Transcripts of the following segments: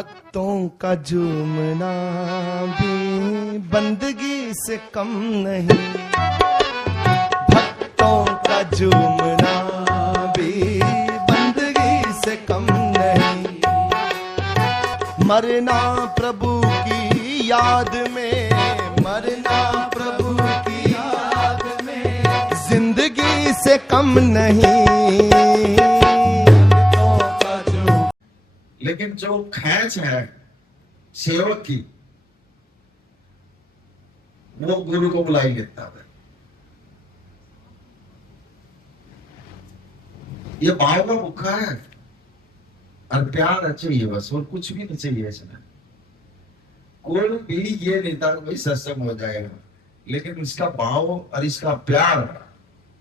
भक्तों का झूमना भी बंदगी से कम नहीं, भक्तों का झूमना भी बंदगी से कम नहीं। मरना प्रभु की याद में, मरना प्रभु की याद में जिंदगी से कम नहीं। लेकिन जो खेच है सेवक की, वो गुरु को बुला ही लेता है। ये भाव का भूखा है और प्यार चाहिए बस, और कुछ भी नहीं चाहिए इसमें। कोई भी ये नहीं था कि भाई सत्संग हो जाएगा, लेकिन इसका भाव और इसका प्यार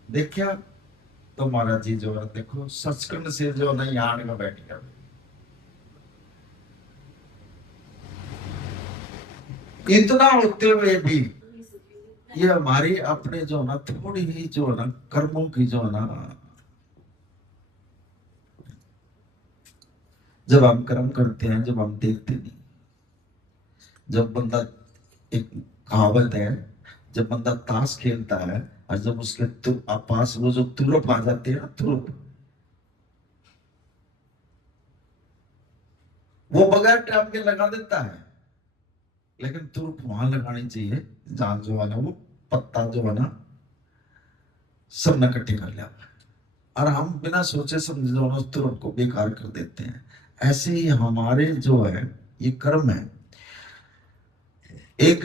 देखा तो महाराज जी जो है देखो सचखंड से जो नहीं आने का बैठ गया। इतना होते हुए भी ये हमारी अपने जो ना थोड़ी ही जो ना कर्मों की जो ना, जब हम कर्म करते हैं, जब हम देखते नहीं, जब बंदा, एक कहावत है, जब बंदा ताश खेलता है और जब उसके पास वो जो तुरुप आ जाते हैं ना, तुरुप, वो बगैर टाइम के लगा देता है, लेकिन तुरुप वहां लगानी चाहिए जहां जो है ना वो पत्ता जो है ना सब न इकट्ठे कर लिया, और हम बिना सोचे समझे जो है तुरुप को बेकार कर देते हैं। ऐसे ही हमारे जो है ये कर्म है। एक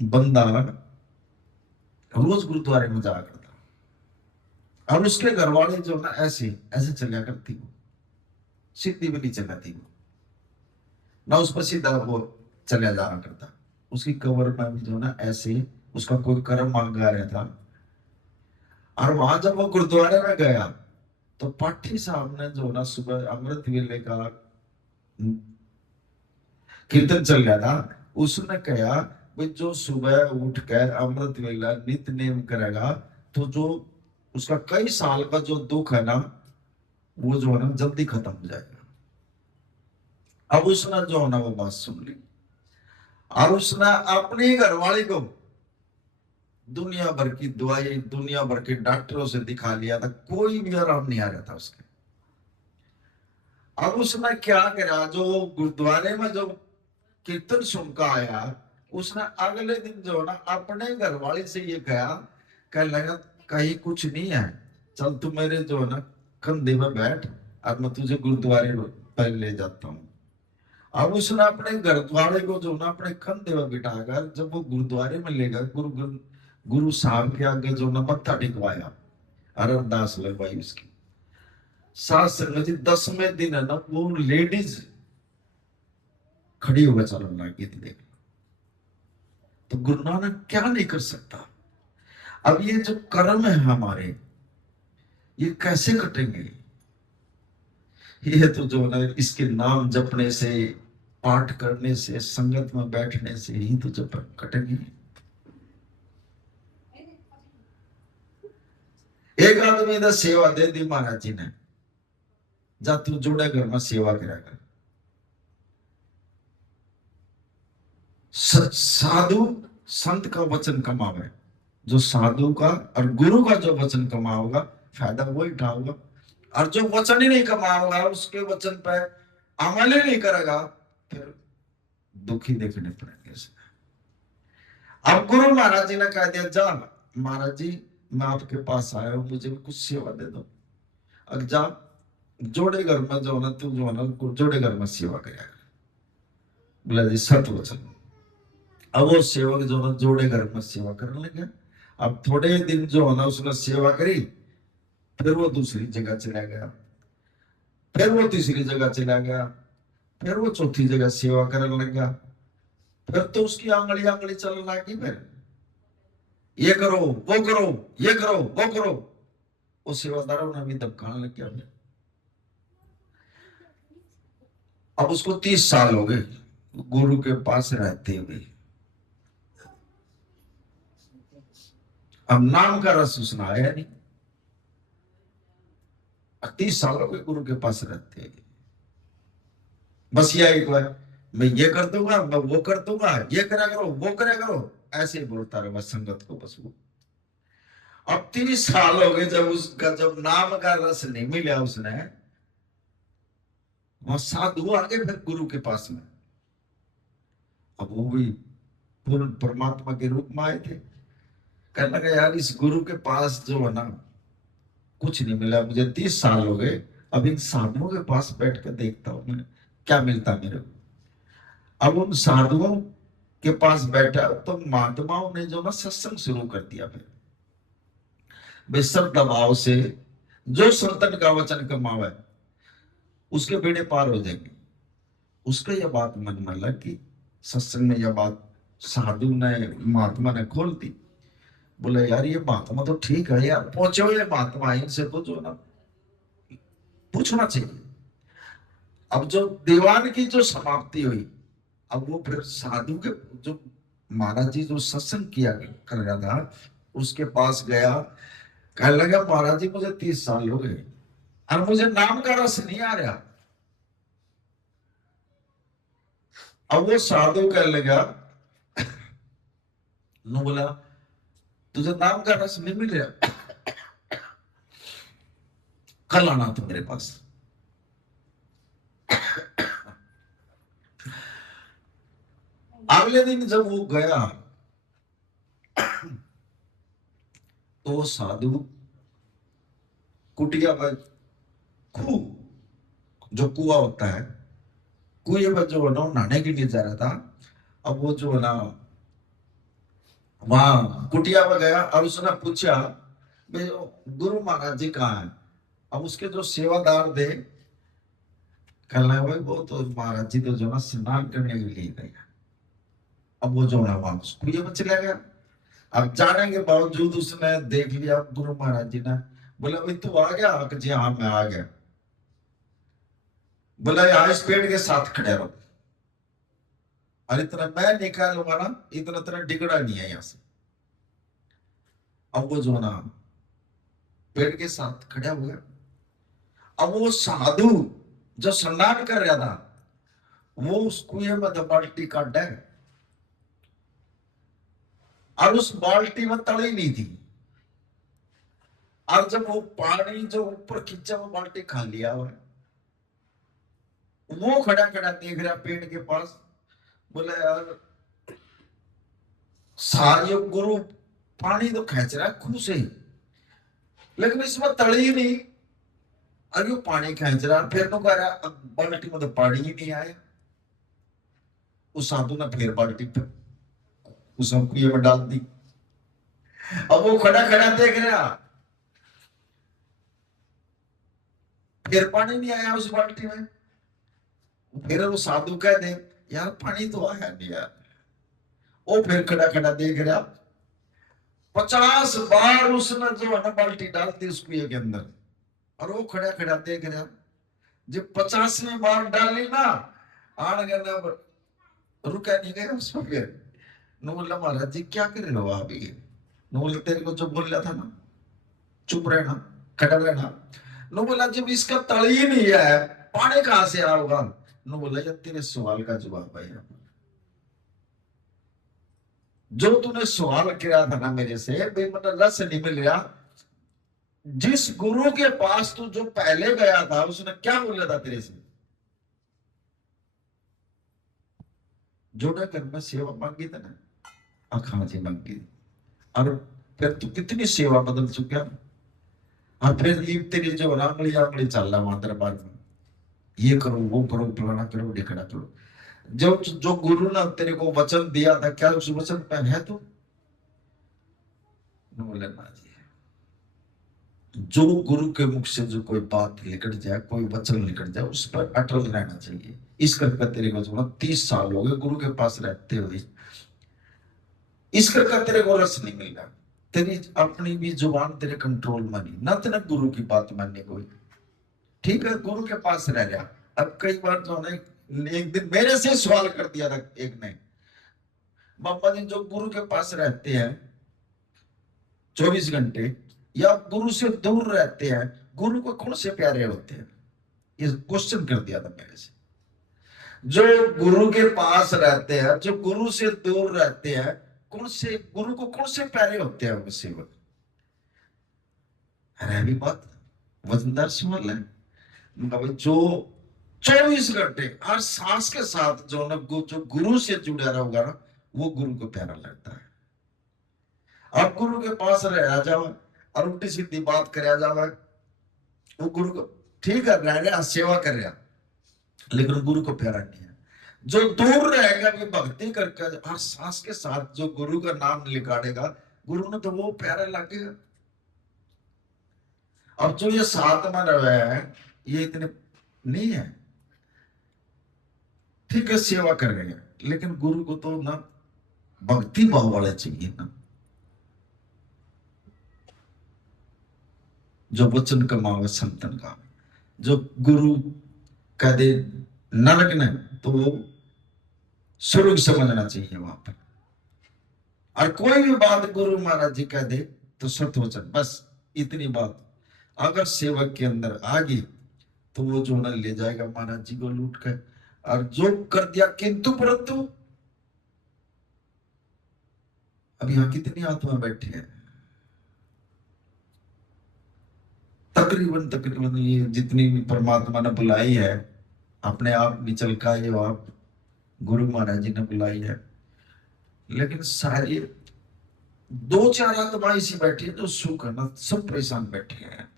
बंदा रोज गुरुद्वारे में जाया करता और उसके घर वाले जो ना ऐसे ऐसे चला करती, वो सीधी भी नहीं चलाती, वो ना उस पर सीधा वो चला जाया करता। उसकी कबर में भी जो ना ऐसे उसका कोई कर्म मांगा रहा था, और वहां जब वो गुरुद्वारे में गया तो पाठी साहब ने जो ना सुबह अमृत वेले का कीर्तन चल गया था, उसने कहा भाई जो सुबह उठ कर अमृत वेला नित्य नेम करेगा तो जो उसका कई साल का जो दुख है ना वो जो है ना जल्दी खत्म हो जाएगा। अब उसने जो है ना वो बात सुन ली, और उसने अपनी घरवाली को दुनिया भर की दवाई, दुनिया भर के डॉक्टरों से दिखा लिया था, कोई भी आराम नहीं आ रहा था उसके। अब उसने क्या करा, जो गुरुद्वारे में जो कीर्तन सुनकर आया, उसने अगले दिन जो ना अपने घरवाली से ये कहा, कह लगा कहीं कुछ नहीं है, चल तू मेरे जो है ना कंधे में बैठ और मैं तुझे गुरुद्वारे पर ले जाता हूँ। अब उसने अपने घरवाले को जो ना अपने कंधे में बिठाकर जब वो गुरुद्वारे में ले गया, गुरु साहब के आगे जो ना मत्था टिकवाया, अरदास लगवाई उसकी। सात संगत जी 10वें दिन है ना वो लेडीज खड़ी होकर चलने लगी थी। देख तो गुरु नानक क्या नहीं कर सकता। अब ये जो कर्म है हमारे, ये कैसे कटेंगे? ये तो जो ना इसके नाम जपने से, पाठ करने से, संगत में बैठने से ही तो जब कटेंगे। एक आदमी ने सेवा दे दी महाराज जी ने, जा तू जोड़े घर में सेवा करेगा। साधु संत का वचन कमावे, जो साधु का और गुरु का जो वचन कमाओगा फायदा वही उठाओगा, और जो वचन ही नहीं कमाओगा, उसके वचन पे अमल ही नहीं करेगा, फिर दुखी देखने पड़ेंगे। अब गुरु महाराज जी ने कह दिया, जा महाराज जी मैं आपके पास आया हूं, मुझे कुछ सेवा दे दो। अब जा जोड़े घर में जो ना तू जो ना जोड़े घर में सेवा करेगा। बोला जी सत वचन। अब वो सेवक जो ना जोड़े घर में सेवा करने लगे। अब थोड़े दिन जो है ना उसने सेवा करी, फिर वो दूसरी जगह चला गया, फिर वो तीसरी जगह चला गया, फिर वो चौथी जगह सेवा करने लगा। फिर तो उसकी आंगली आंगली चलने लगी, फिर ये करो वो करो, ये करो वो करो। वो सेवादारों ने भी धमकाने लग गया। अब उसको 30 साल हो गए गुरु के पास रहते हुए। अब नाम का रस उसने आया नहीं। 30 सालों के गुरु के पास रहते हैं। बस यही को है, मैं ये कर दूंगा, मैं वो कर दूंगा, ये करा करो, वो करा करो, ऐसे ही बोलता रहे बस संगत को। बस वो अब 30 साल हो गए जब उसका जब नाम का रस नहीं मिला उसने, वहां साधु आ गए फिर गुरु के पास में। अब वो भी पूर्ण परमात्मा के रूप में आए थे। कहने लगा यार इस गुरु के पास जो है ना कुछ नहीं मिला मुझे, 30 साल हो गए, अब इन साधुओं के पास बैठ कर देखता हूं मैं क्या मिलता मेरे को। अब उन साधुओं के पास बैठा तो महात्माओं ने जो ना सत्संग शुरू कर दिया। फिर बेसर दबाव से जो संतन का वचन कमावे उसके बेड़े पार हो जाएंगे। उसका यह बात मन में लगी, सत्संग में यह बात साधु ने महात्मा ने खोल दी। बोले यार ये महात्मा तो ठीक है यार, पहुंचे हुए महात्मा इनसे तो जो ना पूछना चाहिए। अब जो दीवान की जो समाप्ति हुई, अब वो फिर साधु के जो महाराज जी जो सत्संग किया कर रहा था उसके पास गया। कहने लगा महाराज जी मुझे 30 साल हो गए और मुझे नाम का रस नहीं आ रहा। अब वो साधु कहने लगा, नु बोला तुझे नाम का रस नहीं मिल रहा, कल आना तो मेरे पास। अगले दिन जब वो गया तो वो साधु कुटिया में जो कुआ होता है, कुएं में जो है ना नहाने के लिए जा रहा था। अब वो जो है ना वहां कुटिया में गया और उसने पूछा भाई गुरु महाराज जी कहाँ है। अब उसके जो सेवादार थे कहने लगा भाई वो तो महाराज जी तो जो ना स्नान करने के लिए गए। अब वो जो है वहां कुएं में चला गया। अब जाने के बावजूद उसने देख लिया गुरु महाराज जी ने। बोला भाई तू आ गया? जी हाँ मैं आ गया। बोला यहाँ इस पेड़ के साथ खड़े रहो, और इतना मैं निकालूंगा ना इतना तेरा डिगड़ा नहीं है यहाँ से। अब वो जो ना पेड़ के साथ खड़ा हुआ। अब वो साधु जो स्नान कर रहा था वो उस कुएं में तो बाल्टी काट है और उस बाल्टी में तली नहीं थी। और जब वो पानी जो ऊपर खींचा वो बाल्टी खा लिया हुआ है। वो खड़ा खड़ा देख रहा पेड़ के पास। बोला यार सारे गुरु पानी तो खींच रहा है खूह से, लेकिन इसमें तली नहीं। और यो पानी खींच रहा फिर तो कह रहा बाल्टी में तो पानी ही नहीं आया। उस साधु ने फिर बाल्टी उस कुएं में डाल दी। अब वो खड़ा खड़ा देख रहा, फिर पानी नहीं आया उस बाल्टी में। फिर वो साधु कह दे यार पानी तो आया नहीं यार। वो फिर खड़ा खड़ा देख रहा। 50 बार उसने जो है ना बाल्टी डाल दी उस कुएं के अंदर, और वो खड़ा खड़ा देख रहा। जब 50वीं बार डाली ना आन गया रुका नहीं गया उसमें। फिर नु बोला महाराज जी क्या कर रहे हो आप ये? नु बोला तेरे को जो बोल रहा था ना चुप रहना खड़ा रहना। नु बोला जब इसका तल ही नहीं है पानी कहां से आओगा? नु बोला यार तेरे सवाल का जवाब है। जो तूने सवाल किया था ना मेरे से मतलब रस नहीं मिल रहा। जिस गुरु के पास तू जो पहले गया था उसने क्या बोला था तेरे से? जोड़ा कर मैं सेवा मांगी थी ना, अखा जी मांगी। और फिर तू कितनी सेवा बदल चुका। और फिर ये तेरी जो आंगली आंगली चल रहा वहां दरबार में, ये करो वो करो फलाना करो ढिकड़ा करो। जो जो गुरु ने तेरे को वचन दिया था क्या उस वचन पे है तू? बोले ना जी। जो गुरु के मुख से जो कोई बात निकल जाए कोई वचन निकल जाए उस पर अटल रहना चाहिए। इस करके तेरे को जो 30 साल हो गए गुरु के पास रहते हुए इस करके तेरे को रस नहीं मिल रहा। तेरी अपनी भी जुबान तेरे कंट्रोल में नहीं ना, तेरे गुरु की बात मानने कोई। ठीक है गुरु के पास रह गया। अब कई बार जो है एक दिन मेरे से सवाल कर दिया था एक ने, बाबा जी जो गुरु के पास रहते हैं 24 घंटे या गुरु से दूर रहते हैं गुरु को कौन से प्यारे होते हैं? ये क्वेश्चन कर दिया था मेरे से। जो गुरु के पास रहते हैं, जो गुरु से दूर रहते हैं, कौन से गुरु को कौन से प्यारे होते हैं वो सेवक? अरे अभी बात वजनदार सवाल है। भाई जो 24 घंटे हर सांस के साथ जो ना जो गुरु से जुड़ा रहेगा ना, वो गुरु को प्यारा लगता है। आप गुरु के पास रह जाओ और उल्टी सीधी बात कर जाओ, वो गुरु को ठीक है रह रहा, सेवा कर रहा, लेकिन गुरु को प्यारा नहीं है। जो दूर रहेगा भी भक्ति करके हर सांस के साथ जो गुरु का नाम लिखाड़ेगा, गुरु ने तो वो प्यारा लगेगा। अब जो ये साथ में रहे हैं, ये इतने नहीं है, ठीक है सेवा कर रहे हैं, लेकिन गुरु को तो ना भक्ति भाव वाले चाहिए ना, जो वचन कमावे संतन का। जो गुरु कह दे नरक ने तो वो स्वर्ग समझना चाहिए वहां पर। और कोई भी बात गुरु महाराज जी कह दे तो सत्य वचन, बस इतनी बात अगर सेवक के अंदर आ गई तो वो जो न ले जाएगा महाराज जी को लूट कर। और जो कर दिया किंतु परंतु, अब यहां कितनी आत्मा बैठी है, तकरीबन तकरीबन ये जितनी भी परमात्मा ने बुलाई है, अपने आप निचल का ये आप गुरु महाराज जी ने बुलाई है, लेकिन सारी 2-4 आत्मा इसी बैठी है जो सुख है ना, सब परेशान बैठे हैं।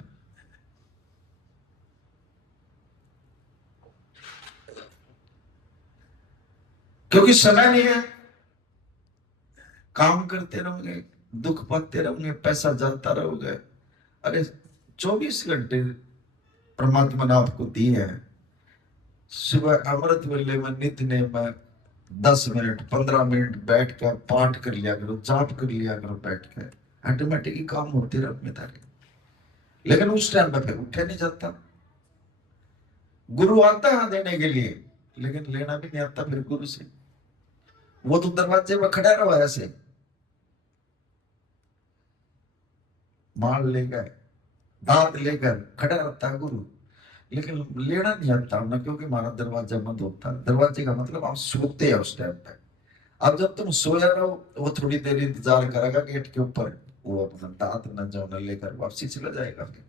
क्योंकि समय नहीं है, काम करते रहोगे, दुख पाते रहोगे, पैसा जाता रहोगे। अरे 24 घंटे परमात्मा ने आपको दी है। सुबह अमृत वेले में नित्य ने में 10 मिनट 15 मिनट बैठ कर पाठ कर लिया करो, जाप कर लिया करो बैठ कर, ऑटोमेटिकली काम होते रहे तारे। लेकिन उस टाइम पे फिर उठे नहीं जाता। गुरु आता है देने के लिए, लेकिन लेना भी नहीं आता फिर गुरु से। वो तो दरवाजे में खड़ा रहा ऐसे, माल लेकर दांत लेकर खड़ा रहता है गुरु, लेकिन लेना नहीं आता ना, क्योंकि हमारा दरवाजा बंद होता है। दरवाजे का मतलब हम सोते हैं उस टाइम पे। अब जब तुम सोया रहो, वो थोड़ी देर इंतजार करेगा गेट के ऊपर, वो अपना दांत न जो न लेकर वापसी चला जाएगा। फिर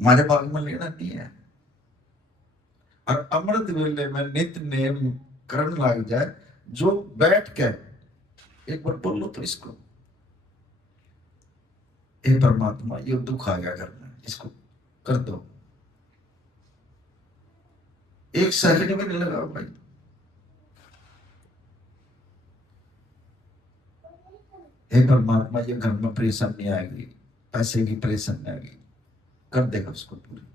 हमारे बाग में लेना नहीं है। और अमृत वेले में नित्य नेम करने लग जाए, जो बैठ के एक बार बोल लो तो इसको, हे परमात्मा ये दुख आ गया घर में, इसको कर दो। 1 सेकंड में नहीं लगा भाई। हे परमात्मा ये घर में परेशानी आएगी, पैसे की परेशानी आएगी, कर देगा उसको पूरी।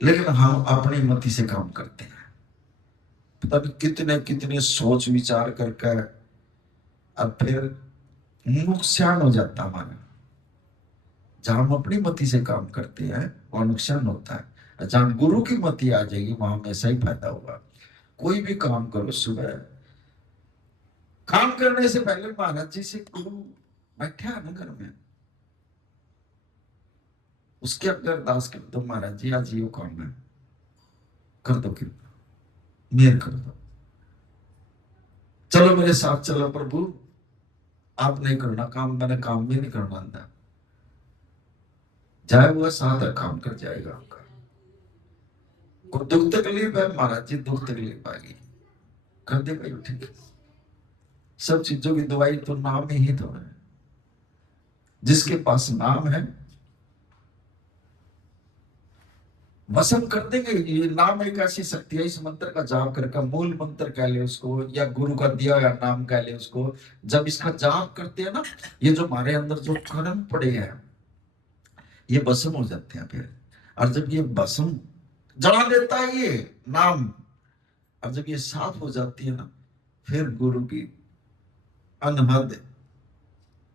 लेकिन हम अपनी मति से काम करते हैं, पता नहीं कितने कितने सोच विचार करके, अब फिर नुकसान हो जाता हमारा। जहां हम अपनी मति से काम करते हैं वहां नुकसान होता है, जहां गुरु की मति आ जाएगी वहां हमेशा ही फायदा होगा। कोई भी काम करो, सुबह काम करने से पहले महाराज जी से गुरु बैठे ना घर में, उसके अंदर अरदास कर दो, महाराज जी आज ये काम है, कर दो कृपा, मेहर कर दो, चलो मेरे साथ चलो प्रभु, आप नहीं करना काम, मैंने काम भी नहीं करना अंदर जाए, हुआ साथ काम कर जाएगा आपका। को दुख तकलीफ है महाराज जी, दुख तकलीफ आएगी, कर दे भाई ठीक है। सब चीजों की दवाई तो नाम ही तो है। जिसके पास नाम है वसम कर देंगे। ये नाम एक ऐसी शक्ति है, इस मंत्र का जाप करके, मूल मंत्र कह ले उसको, या गुरु का दिया हुआ नाम कह ले उसको, जब इसका जाप करते हैं ना, ये जो हमारे अंदर जो कर्म पड़े हैं ये भस्म हो जाते हैं फिर। और जब ये भस्म जला देता है ये नाम, और जब ये साफ हो जाती है ना, फिर गुरु की अनहद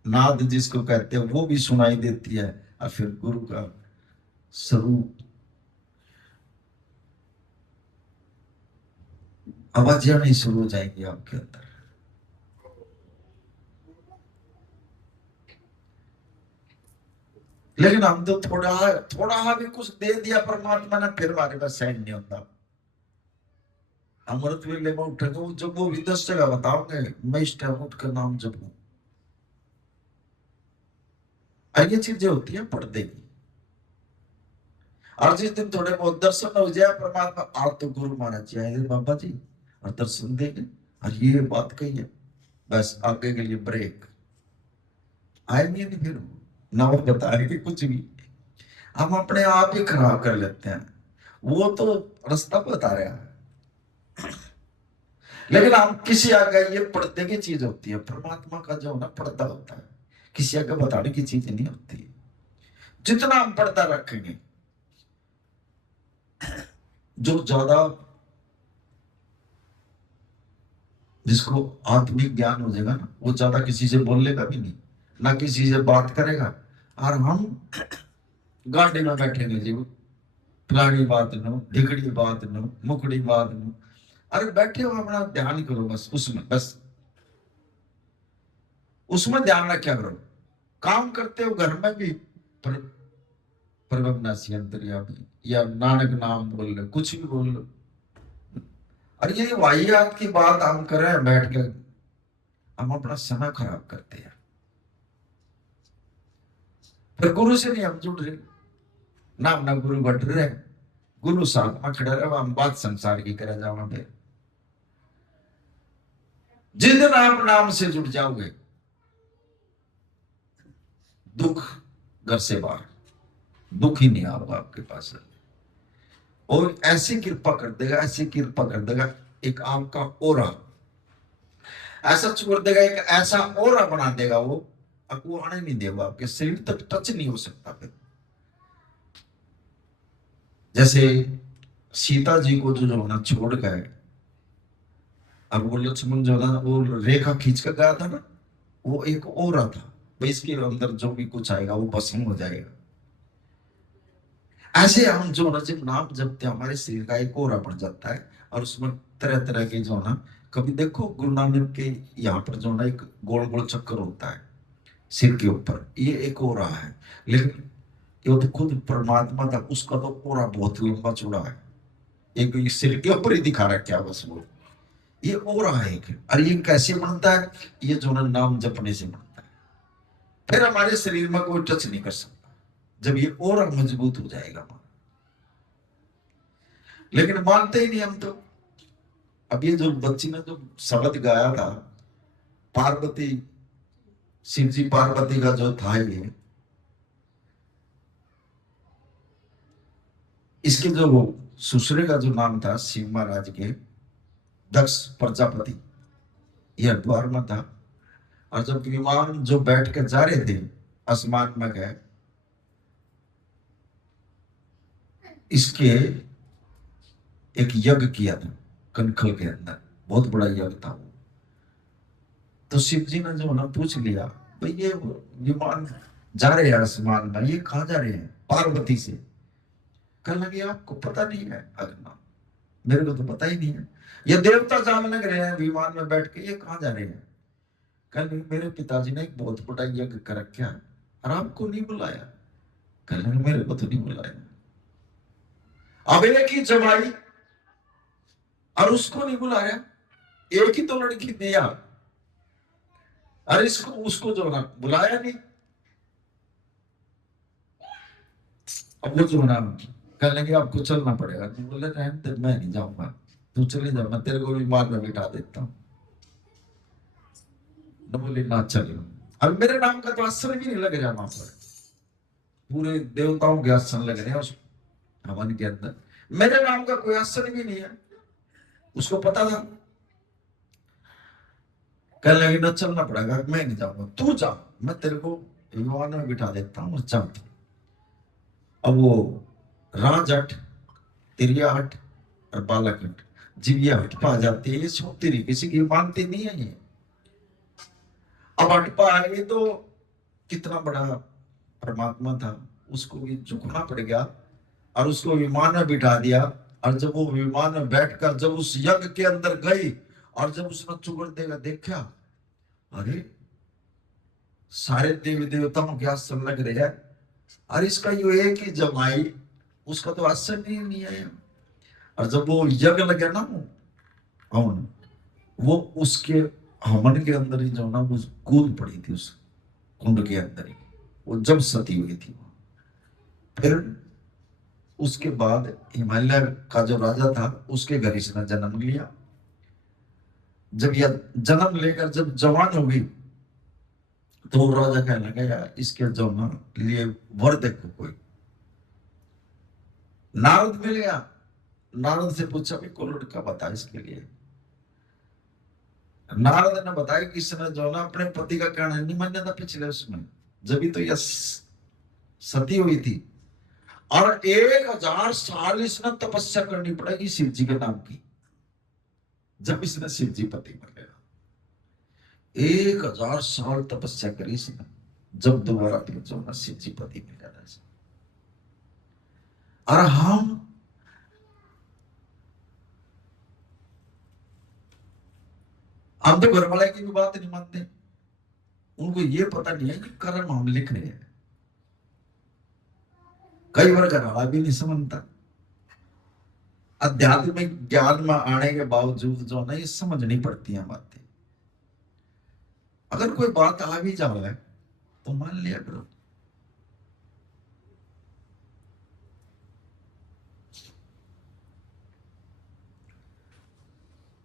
नाद जिसको कहते हैं वो भी सुनाई देती है, और फिर गुरु का स्वरूप आवाज़ें नहीं शुरू हो जाएंगी आपके अंदर। लेकिन हम तो थोड़ा थोड़ा भी कुछ दे दिया परमात्मा ने, फिर हमारे पास सहन नहीं होता। अमृत वेले में उठेंगे, वो जब वो भी 10 जगह बताओगे, मैं इस टाइम उठ कर नाम जपूं। ये चीजें होती है पर्दे की। और जिस दिन थोड़े बहुत दर्शन हो जाए परमात्मा, आज तो गुरु महाराज जी आए बाबा जी और दर्शन देंगे और ये बात कही है, बस आगे के लिए ब्रेक। आएंगे नहीं फिर ना वो बताएंगे कुछ भी, हम अपने आप ही खराब कर लेते हैं। वो तो रास्ता बता रहा है, लेकिन हम किसी आगे, ये पर्दे की चीज होती है। परमात्मा का जो ना पर्दा होता है, किसी आगे बताने की चीज नहीं होती। जितना हम पर्दा रखेंगे, जो ज्यादा जिसको आत्मिक ज्ञान हो जाएगा ना, वो ज्यादा किसी से बोलेगा भी नहीं, ना किसी से बात करेगा। और हम गाड़ी में बैठेंगे जी, फलानी बात नो, ढिकड़ी बात नो, मुकड़ी बात नो। अरे बैठे हो अपना ध्यान करो, बस उसमें, बस उसमें ध्यान रखा करो। काम करते हो घर में भी परब्रह्मनासी अंतर्यामी या नानक नाम बोल लो, कुछ भी बोल लो। और ये वाहियात की बात हम करें बैठ के, हम अपना समय खराब करते हैं। फिर गुरु से नहीं हम जुड़ रहे, ना अपना गुरु बट रहे, गुरु साथ में खड़े रहे, हम बात संसार की करे जाओ। फिर जिस दिन आप नाम से जुड़ जाओगे, दुख घर से बाहर, दुख ही नहीं आएगा आपके पास। और ऐसी कृपा कर देगा, ऐसी कृपा कर देगा, एक आपका ओरा ऐसा छोड़ देगा, एक ऐसा ओरा बना देगा, वो आपको आने नहीं देगा, आपके शरीर तक टच नहीं हो सकता। फिर जैसे सीता जी को जो ना छोड़ गए, अब वो लक्ष्मण जो ना वो रेखा खींच कर गया था ना, वो एक ओरा था, इसके अंदर जो भी कुछ आएगा वो भस्म हो जाएगा। ऐसे हम जो ना जब नाम जपते, हमारे शरीर का एक ओरा बन जाता है, और उसमें तरह तरह के जो ना, कभी देखो गुरु नानक के यहाँ पर जो ना एक गोल गोल चक्कर होता है सिर के ऊपर, ये एक ओरा है। लेकिन ये तो खुद परमात्मा था, उसका तो ओरा बहुत लंबा चौड़ा है, एक सिर के ऊपर ही दिखा रखा है बस वो, ये ओरा है एक। और ये कैसे बनता है? ये जो ना नाम जपने से बनता है। फिर हमारे शरीर में कोई टच नहीं कर सकता जब ये ओरा मजबूत हो जाएगा। लेकिन मानते ही नहीं हम तो। अब ये जो बच्ची ने जो शब्द गाया था, पार्वती, शिव जी पार्वती का जो था, ये इसके जो ससुरे का जो नाम था शिव महाराज के, दक्ष प्रजापति, यह द्वार में था। और जब विमान जो बैठ के जा रहे थे आसमान में गए, इसके एक यज्ञ किया था कनखल के अंदर, बहुत बड़ा यज्ञ था वो। तो शिव जी ने जो ना पूछ लिया, भाई ये विमान जा रहे हैं आसमान में, ये कहाँ जा रहे हैं? पार्वती से। कहने लगे आपको पता नहीं है? अगना मेरे को तो पता ही नहीं है, ये देवता जान लग रहे हैं विमान में बैठ के, ये कहाँ जा रहे हैं? कहने मेरे पिताजी ने एक बहुत बड़ा यज्ञ कर रखा है और आपको नहीं बुलाया। कहने मेरे को तो नहीं बुलाया। अब एक ही जमाई और उसको नहीं बुलाया, एक ही तो लड़की दिया, अरे इसको उसको जो ना बुलाया नहीं। अब वो जो ना कहने लगे आपको चलना पड़ेगा। तो बोले रहने, मैं नहीं जाऊंगा, तू चले जा, मैं तेरे को विमान में बिठा देता हूँ। तो बोले ना चलो। अब मेरे नाम का तो आसन भी नहीं लग रहा वहां पर, पूरे देवताओं के आसन लग रहे हैं उस हवन के अंदर, मेरे नाम का कोई आसन भी नहीं है। उसको पता था। कहने लगे ना चलना पड़ेगा, मैं नहीं जाऊंगा, तू जा, मैं तेरे को विमान में बिठा देता हूँ। चल। अब वो राजहट, तिरियाहट और बालकहट, जीविया हट पा जाती है, ये छोटी रही, किसी की मानती नहीं है ये। अब हट पा आए तो कितना बड़ा परमात्मा था, उसको भी झुकना पड़ गया और उसको विमान में बिठा दिया। और जब वो विमान में बैठकर जब उस यज्ञ के अंदर गई और जब उसने चुगड़ देगा देखा, अरे सारे देवी देवताओं के आसन लग रहे हैं और इसका यो एक ही जमाई, उसका तो असर नहीं आया। और जब वो यज्ञ लगे ना हवन, वो उसके हमन के अंदर ही जो ना वो कूद पड़ी थी उस कुंड के अंदर ही, वो जब सती हुई थी। फिर उसके बाद हिमालय का जो राजा था उसके घर इसने जन्म लिया। जब यह जन्म लेकर जब जवान हो गई तो वो राजा कहने लगा यार इसके जो ना लिए वर देखो कोई। नारद मिल गया, नारद से पूछा भी को लड़का बता इसके लिए। नारद ने बताया कि इसने जो ना अपने पति का कहना नहीं मान्या था पिछले उसमें, जब ही तो यह सती हुई थी और 1000 साल इसने तपस्या करनी पड़ेगी शिव जी के नाम की, जब इसने शिव जी पति बन गया। 1000 साल तपस्या करी इसने, जब दोबारा फिर जो ना शिव जी पति मिल गया। और हम तो घर वाले की भी बात नहीं मानते, उनको ये पता नहीं है कि कर्म हम लिख रहे हैं। कई बार घर वाला भी नहीं समझता, आध्यात्मिक ज्ञान में आने के बावजूद जो ना ये समझनी पड़ती है बातें। अगर कोई बात आ भी जाए तो मान लिया करो।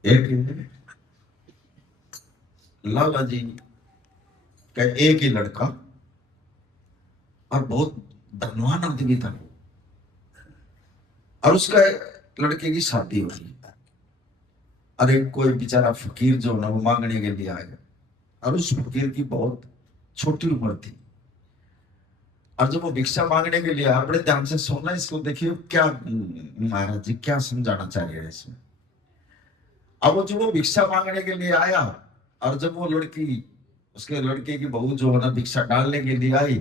एक लाला जी का एक ही लड़का और बहुत धनवान आदमी था, और उसका लड़के की शादी हो गई। और एक कोई बेचारा फकीर जो ना वो मांगने के लिए आया, और उस फकीर की बहुत छोटी उम्र थी। और जब वो भिक्षा मांगने के लिए आया, बड़े ध्यान से सुनना इसको, देखिए क्या महाराज जी क्या समझाना चाह रहे हैं इसमें। अब वो जब वो भिक्षा मांगने के लिए आया, और जब वो लड़की उसके लड़के की बहू जो है ना भिक्षा डालने के लिए आई,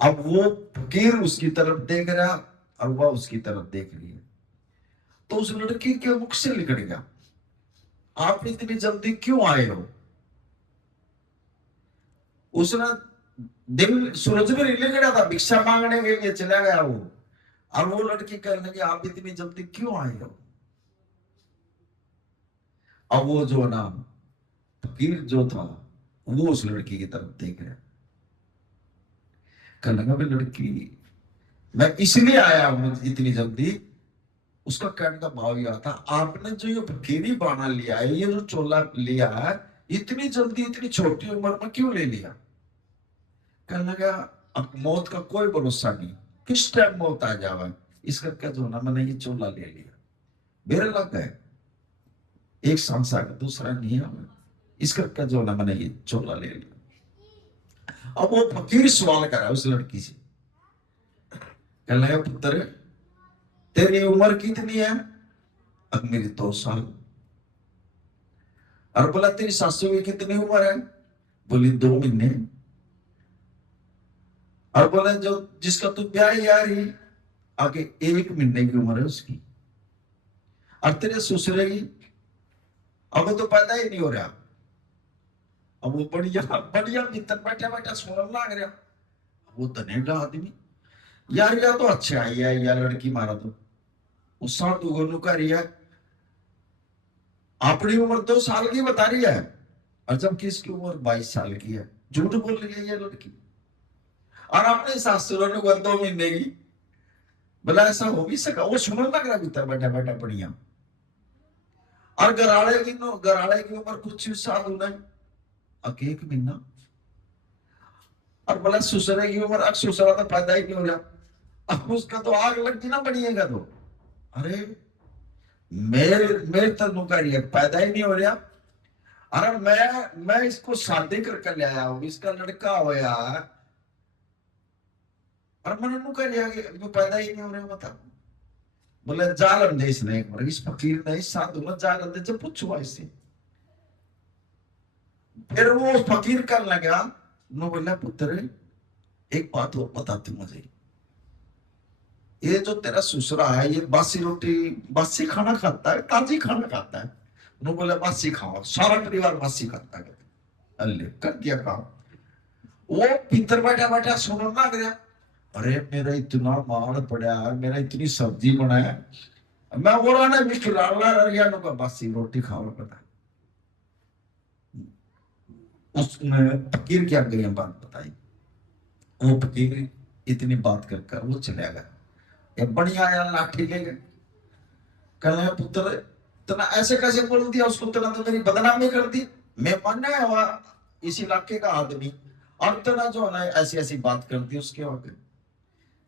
अब वो फकीर उसकी तरफ देख रहा और वह उसकी तरफ देख रही है। तो उस लड़की के मुख से निकल गया, आप इतनी जल्दी क्यों आए हो? उसने दिल सूरज में रिले गया था, भिक्षा मांगने के लिए चला गया वो, और वो लड़की कहने लगी आप इतनी जल्दी क्यों आए हो? अब वो जो ना फकीर जो था वो उस लड़की की तरफ देख रहा, कहने लगा लड़की मैं इसलिए आया हूं इतनी जल्दी। उसका कहने का भाव यह था आपने जो ये फकीरी बाना लिया है, ये जो चोला लिया है, इतनी जल्दी इतनी छोटी उम्र में क्यों ले लिया? कहने लगा अब मौत का कोई भरोसा नहीं, किस टाइम मौत आ जावे, इस करके जो ना मैंने ये चोला ले लिया। मेरे लग गए एक संसार का दूसरा नहीं है, इस करके जो ना मैंने ये चोला ले लिया। अब वो फकीर सवाल करा उस लड़की से, कहने लगा पुत्र तेरी उम्र कितनी है? अब मेरी 2 साल। और बोला तेरी सासू की कितनी उम्र है? बोली 2 महीने। और बोला जो जिसका तू ब्याह यारी आगे 1 महीने की उम्र है उसकी। और तेरे ससुरे की अब वो तो पैदा ही नहीं हो रहा। अब वो बढ़िया बढ़िया भीतर बैठा बैठा सोने लग रहा। वो धनेगा आदमी यार या तो अच्छा आई है या लड़की मारा तो उस साधु को नुका रही है, अपनी उम्र 2 साल की बता रही है, और जबकि इसकी उम्र 22 साल की है। झूठ बोल रही है ये लड़की। और अपने सासुर ने 2 महीने की। बोला ऐसा हो भी सका? वो सुनने लग रहा भीतर बैठा बैठा बढ़िया। और गराड़े की उम्र कुछ साल होना, 1 महीना। और बोला ससुरे की उम्र, अब ससुरा तो पैदा ही नहीं हो रहा, अब उसका तो आग लगती ना बढ़िएगा तो। अरे मेरे तो नुकारी है, पैदा ही नहीं हो रहा। अरे मैं इसको शादी करके ले आया हूं, इसका लड़का हो यार, और मैंने नुकारी पैदा ही नहीं हो रहा बता। बोले जालन दे इसने एक बार, इस फकीर ने इस साधु ने जालन दे, जब पूछुआ इससे। फिर वो फकीर कर लगा नो, बोला पुत्र एक बात और बताती मुझे, ये जो तेरा ससुरा है ये बासी रोटी बासी खाना खाता है ताजी खाना खाता है? नो बोला बासी खाओ, सारा परिवार बासी खाता है। अल्ले कर दिया काम। वो भीतर बैठा बैठा सुनो ना गया, अरे मेरा इतना माल पड़ा है, मेरा इतनी सब्जी बना है, मैं बोला ना भी खिलाना रहिया नु का बासी रोटी खाओ पता। उसने फकीर क्या गई बात बताई। वो फकीर इतनी बात कर कर वो चला गया। ये बढ़िया आया लाठी ले गए। कहने पुत्र तना ऐसे कैसे बोल दिया उसको, तना तो मेरी बदनामी कर दी, मैं मानना है वहां इस इलाके का आदमी, और तना जो है ना ऐसी ऐसी बात कर दी उसके आगे।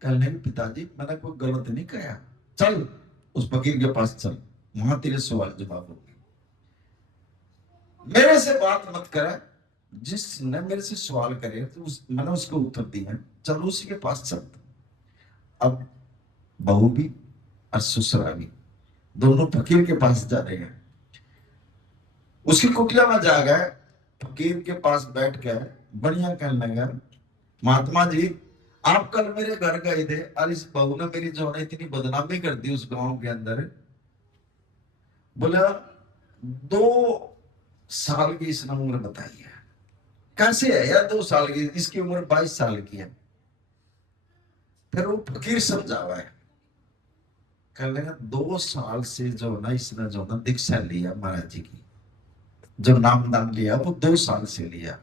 कहने पिताजी मैंने कोई गलत नहीं कहा, चल उस फकीर के पास चल, वहां तेरे सवाल जवाब होंगे। मेरे से बात मत कर, जिसने मेरे से सवाल करे तो मैंने उसको उत्तर दिया, चल उसी के पास चल। अब बहू भी और ससुरा भी दोनों फकीर के पास जा रहे हैं। उसकी कुटिया में जा गए, फकीर के पास बैठ गए, बढ़िया कहने लगा महात्मा जी आप कल मेरे घर गए थे और इस बहू ने मेरी जो है इतनी बदनामी कर दी उस गांव के अंदर। बोला 2 साल की इसने उम्र बताई है। कैसे है यार 2 साल की, इसकी उम्र 22 साल की है। फिर वो फकीर समझावा है, कहने लगा 2 साल से जो ना इसने जो ना दीक्षा लिया महाराज जी की, जो नामदान लिया वो 2 साल से लिया।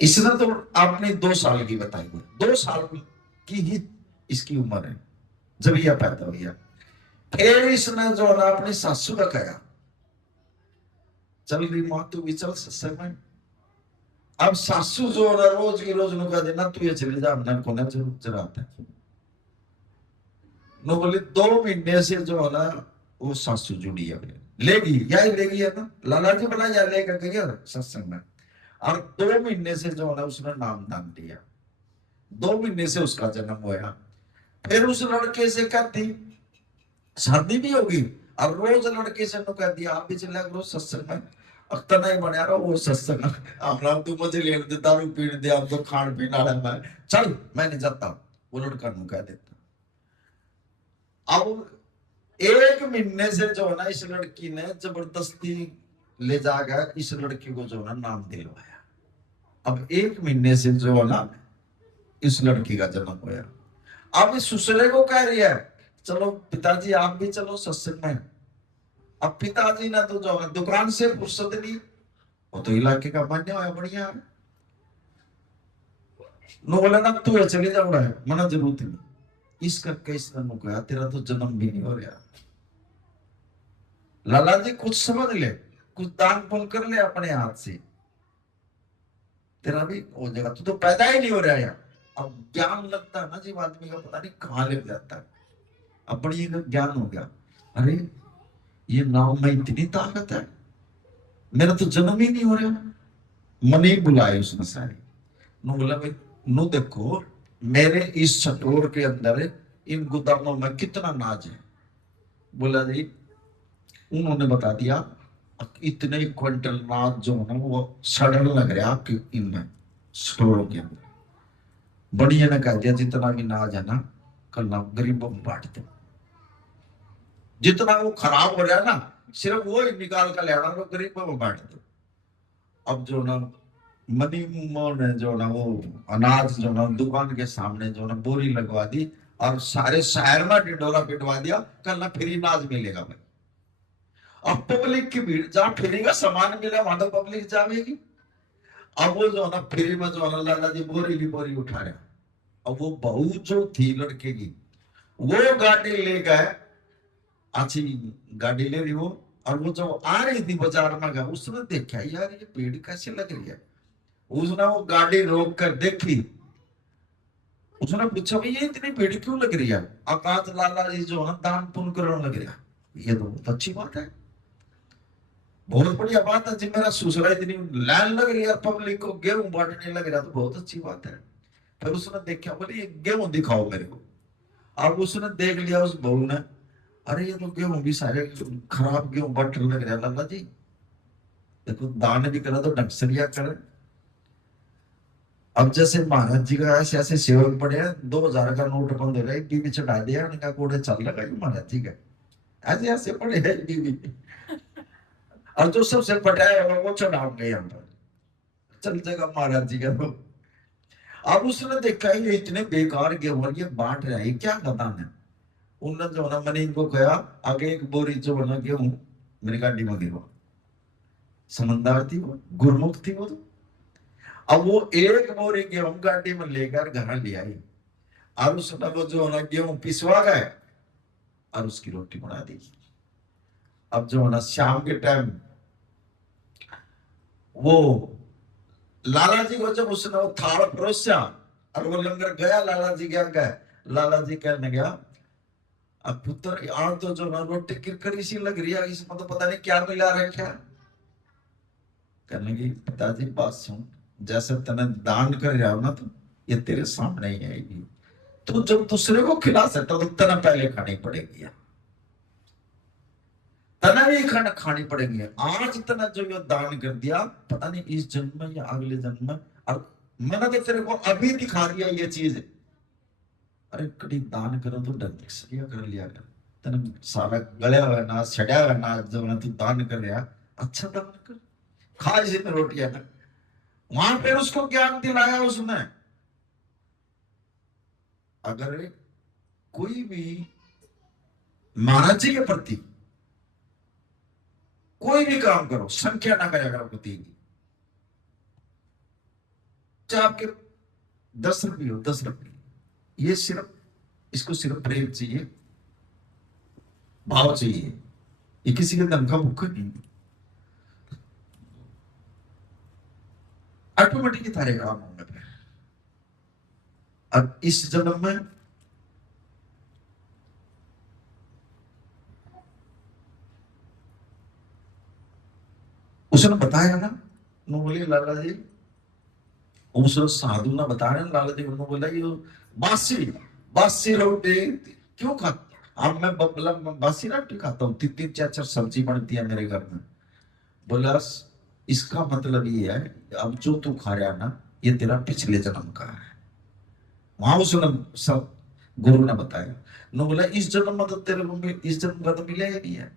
इसने तो आपने 2 साल की बताई है, 2 साल की ही इसकी उम्र है जब यह पैदा हुआ। फिर इसने जो ना अपनी सासू का कहा, चल रही मां तू भी चल सत्संग में। अब सासू जो ना रोज की रोज नु कह देना तू ये चले जा, हमने को ना जरूरत है। नो बोले 2 महीने से जो है ना वो सासू जुड़ी है, लेगी या ही लेगी है ना, लाला जी बोला या लेकर गई सत्संग में। और 2 महीने से जो है ना उसने नामदान दिया, 2 महीने से उसका जन्म हुआ। फिर उस लड़के से कहती शादी भी होगी, और रोज लड़के से कह दिया आप भी चला करो सत्संग में। अख्तर नहीं बना रहा वो सत्संग, अपना तू मुझे ले दे दारू पीने दे, अब तो खान पीना है, चल मैं नहीं जाता। वो लड़का नु कह देता। अब 1 महीने से जो है ना इस लड़की ने जबरदस्ती ले जाकर इस लड़की को जो है ना नाम दिलवाया। अब 1 महीने से जो है ना इस लड़की का जन्म हुआ। अब इस ससुरे को कह रही है चलो पिताजी आप भी चलो सत्संग में। अब पिताजी ने तो जो है दुकान से फुर्सत ली, वो तो इलाके का मान्य हुआ बढ़िया। नो बोला ना तू चले जाओ है, मना जरूरत नहीं। इस करके इसने कहा तेरा तो जन्म भी नहीं हो रहा, लाला जी कुछ समझ ले, कुछ दान पुण्य कर ले अपने हाथ से, तेरा भी हो जाएगा, तू तो पैदा ही नहीं हो रहा यार। अब ज्ञान लगता है ना जी आदमी का पता नहीं कहां लग जाता है। अब बड़ी ज्ञान हो गया, अरे ये नाम में इतनी ताकत है, मेरा तो जन्म ही नहीं हो रहा। मन ही बुलाए उसने सारी। नु बोला भाई नु देखो मेरे इस स्टोर के अंदर इन गोदामों में कितना नाज है। बोला जी उन्होंने बता दिया इतने क्विंटल नाज जो है ना वो सड़न लग रहा आपके इनमें स्टोरों के अंदर। बढ़िया ने कह दिया जितना भी नाज है ना कल ना गरीबों में बांट दो, जितना वो खराब हो रहा है ना सिर्फ वो ही निकाल कर ले आना, तो गरीबों में बांट दो। अब जो ना मनी ने जो ना वो अनाज जो ना दुकान के सामने जो ना बोरी लगवा दी और सारे शहर में ढिंडोरा पिटवा दिया, कल ना फ्री नाज मिलेगा भाई। अब पब्लिक की भीड़, जहां फ्री का सामान मिला वहां तो पब्लिक जाएगी। अब वो जो ना फ्री में जो ना लाला जी बोरी की बोरी उठा रहे। अब वो बहू जो थी लड़के की वो गाड़ी ले गए, अच्छी गाड़ी ले रही वो, और वो जो आ रही थी बाजार में गया उसने देखा यार ये भीड़ कैसे लग रही है। उसने वो गाड़ी रोक कर देखी, उसने पूछा भाई ये इतनी भीड़ क्यों लग रही है। आकाश लाला जी जो है दान पुण्य करने लग रहा, ये तो बहुत अच्छी बात है, बहुत बढ़िया बात है जी। मेरा ससुरा इतनी लाइन लग रही है पब्लिक को गेहूं बांटने लग रहा, तो बहुत अच्छी बात है। फिर उसने देखा बोले ये गेहूं दिखाओ मेरे को। अब उसने देख लिया उस बहू ने, अरे ये तो गेहूं भी सारे खराब गेहूं बांटने लग रहा। लाला जी देखो दान भी करा तो ढंग से लिया करे। अब जैसे महाराज जी का ऐसे ऐसे सेवक पड़े हैं, 2000 का नोट बंद हो रहा है, बीबी चढ़ा दिया उनका कोड़े चल रहा है महाराज जी का, ऐसे ऐसे पड़े हैं बीबी। और जो सबसे पटाया होगा वो चढ़ाओगे हम पर चल जाएगा महाराज जी का। तो अब उसने देखा ये इतने बेकार गेहूं ये बांट रहा है, ये क्या गदान है। उन्होंने जो ना मैंने इनको कहा आगे एक बोरी जो बना गेहूं मेरी गाड़ी में गिरवा। समझदार थी वो, गुरमुख थी वो तो। अब वो एक बोरी गेहूं गाड़ी में लेकर घर ले आई और उसने वो जो ना गेहूं पिसवा गए और उसकी रोटी बना दी। अब जो ना शाम के टाइम वो लाला जी को जब उसने वो थाल परोसा और वो लंगर गया लाला जी क्या गए, लाला जी कहने गया अब पुत्र आज तो जो ना रोटी किरकरी सी लग रही है, इसमें तो पता नहीं क्या मिला रखा। कहने की पिताजी बात सुन, जैसे तने दान कर रहा हो ना तो ये तेरे सामने ही आएगी। तो जब दूसरे को खिला सकता तो तना पहले खानी पड़ेगी, तना भी खाना खानी पड़ेगी। आज तना जो ये दान कर दिया पता नहीं इस जन्म में या अगले जन्म में, और मैंने तो तेरे को अभी दिखा दिया ये चीज। अरे कभी दान करो तो डर सरिया कर लिया कर, तेने सारा गलिया हुआ ना छड़ा हुआ ना जो ना तू दान कर रहा, अच्छा दान कर, खा इसी में रोटियां ना। वहां पे उसको ज्ञान दिलाया उसने। अगर कोई भी महाराज जी के प्रति कोई भी काम करो संख्या ना करा करो पति की, चाहे आपके 10 रुपये हो 10 रुपये, ये सिर्फ इसको सिर्फ प्रेम चाहिए, भाव चाहिए, ये किसी के धन का भूख नहीं। ऑटोमेटिकली थारे काम होंगे। अब इस जन्म में उसने बताया ना, बोले लाला जी उस साधु ना बता रहे लाला जी, उन्होंने बोला ये बासी बासी रोटी क्यों खाते, अब मैं बासी रोटी खाता हूँ, 3-4 सब्जी बनती है मेरे घर में। बोला इसका मतलब ये है अब जो तू खा रहा ना ये तेरा पिछले जन्म का है। वहां उसने सब गुरु ने बताया। न बोला इस जन्म में तो तेरे को इस जन्म का तो मिला ही नहीं है,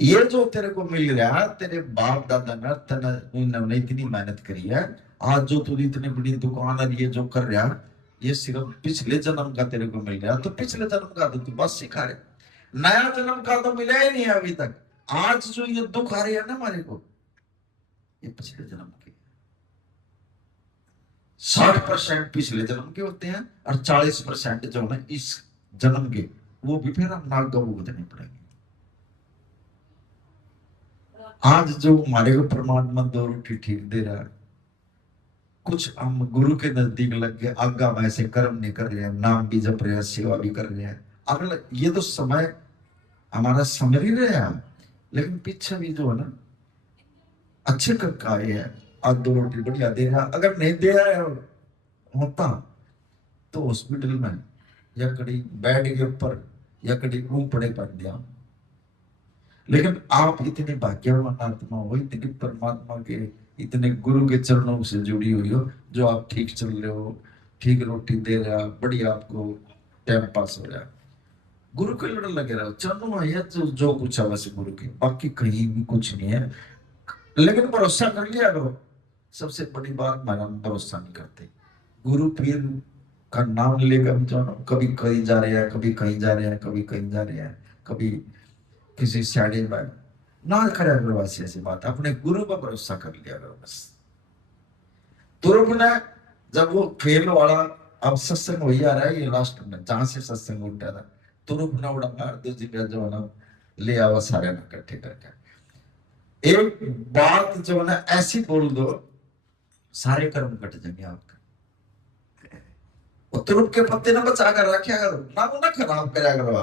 ये जो तेरे को मिल रहा है तेरे बाप दादा ने उन्होंने इतनी मेहनत करी है, आज जो तू इतनी बड़ी दुकान है ये जो कर रहा ये सिर्फ पिछले जन्म का तेरे को मिल रहा है। तो पिछले जन्म का तो तू बस सिखा रहे, नया जन्म का तो मिला ही नहीं है अभी तक। आज जो ये दुख आ रही है ना हमारे को ये पिछले जन्म के 60% पिछले जन्म के होते हैं और 40% जो है इस जन्म के, वो भी फिर हम नाग गऊ भुगतने पड़ेंगे। आज जो हमारे को परमात्मा 2 रोटी ठीक दे रहा है, कुछ हम गुरु के नजदीक लग गए, आज्ञा में ऐसे कर्म नहीं कर रहे हैं, नाम भी जप रहे हैं, सेवा भी कर रहे हैं। अगला ये तो समय हमारा समझ ही रहे हैं, लेकिन पीछे भी जो है ना अच्छे करके आए हैं, आज 2 रोटी बढ़िया दे रहा। अगर नहीं दे रहा होता तो हॉस्पिटल में या कड़ी बेड के ऊपर या कड़ी मुंह पड़े पड़ दिया। लेकिन आप इतने भाग्यवान आत्मा हो, इतने परमात्मा के इतने गुरु के चरणों से जुड़ी हुई हो, जो आप ठीक चल रहे हो, ठीक रोटी दे रहा, बढ़िया आपको टाइम पास हो रहा, गुरु के लड़ लगे रहो, चरणों है जो कुछ है बस गुरु के, बाकी कहीं भी कुछ नहीं है। लेकिन भरोसा कर लिया करो, सबसे बड़ी बात हमारा भरोसा नहीं करते। गुरु पीर का नाम लेकर जो कभी कहीं जा रहे हैं, कभी कहीं जा रहे हैं, कभी कहीं जा रहे हैं, कभी किसी साड़ी में ना करा करो। ऐसी बात अपने गुरु पर भरोसा कर लिया करो बस। तुरंत ने जब वो खेल वाला अब सत्संग वही आ रहा है, ये लास्ट में जहां से सत्संग उठा था, तुरंत ना उड़ा मार दो जी जो है ना ले आवा सारे ना इकट्ठे करके एक बात जो है ना ऐसी बोल दो सारे कर्म कट जाएंगे आपका। तुरंत के पत्ते ना बचा कर रखा करो, ना वो ना खराब करा करो।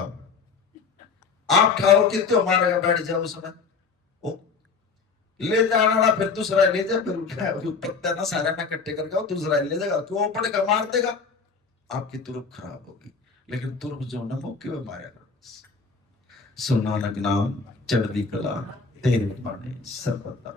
आप खाओ कितने हमारे का बैठ जाओ उसमें ले जाना ना, फिर दूसरा ले जा, फिर उठा पत्ता ना सारा ना इकट्ठे करके दूसरा ले जाएगा, क्यों पड़ेगा मार देगा, आपकी तुरंत खराब होगी। लेकिन तुरंत जो ना मौके में मारेगा। सुना नाम चढ़ती कला तेरे पाने सर्वदा।